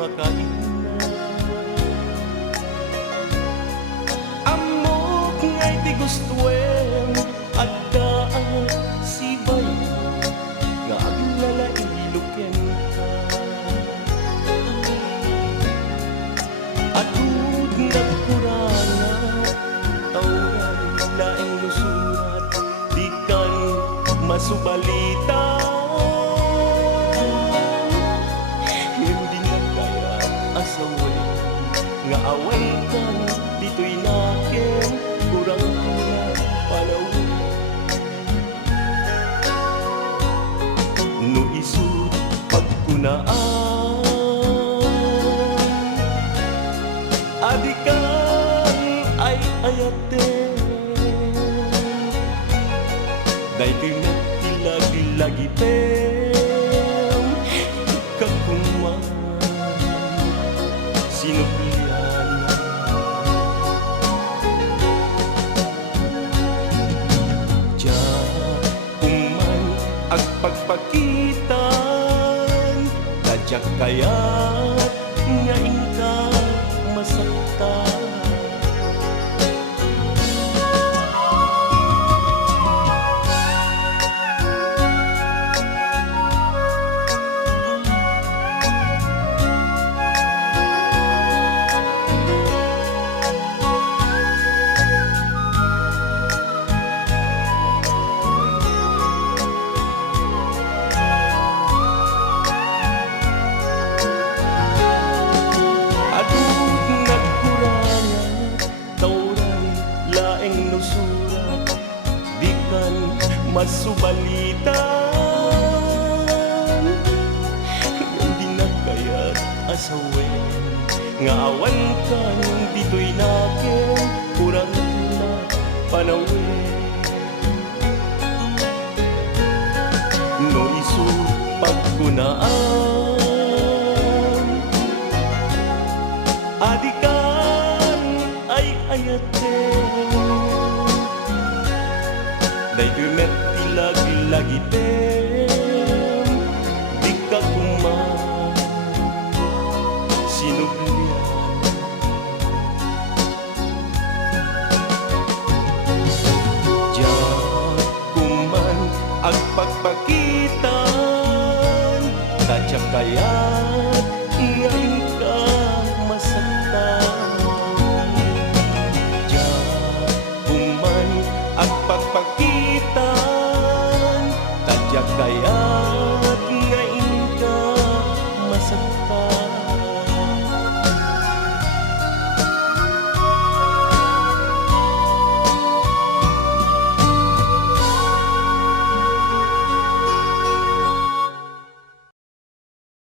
makaina. Amok ngay ti gustuem at daan sibay nga aglalailuken ka. Atud nagkurana tawran laing nusurat di kan masubalita. Hindi na kaya asaway nga away kan dito'y nakin kurang na palawin. No isut pagkunaan adikan ay ayaten daytoy nagtilagi-lagi tem kakuman sinuplian. Diyan kuman ang pagpakitan tadyak kaya't nga ingka masaktan. Di kan masubalitan hindi na kaya't asawen nga awan kan dito'y nakin kurang na panawin. No isu pagkunaan adikan ay ayaten daytoy met tilagi-lagi tem di ka kuman sinublian. Diyan kuman ang pagpakitan tadyak kaya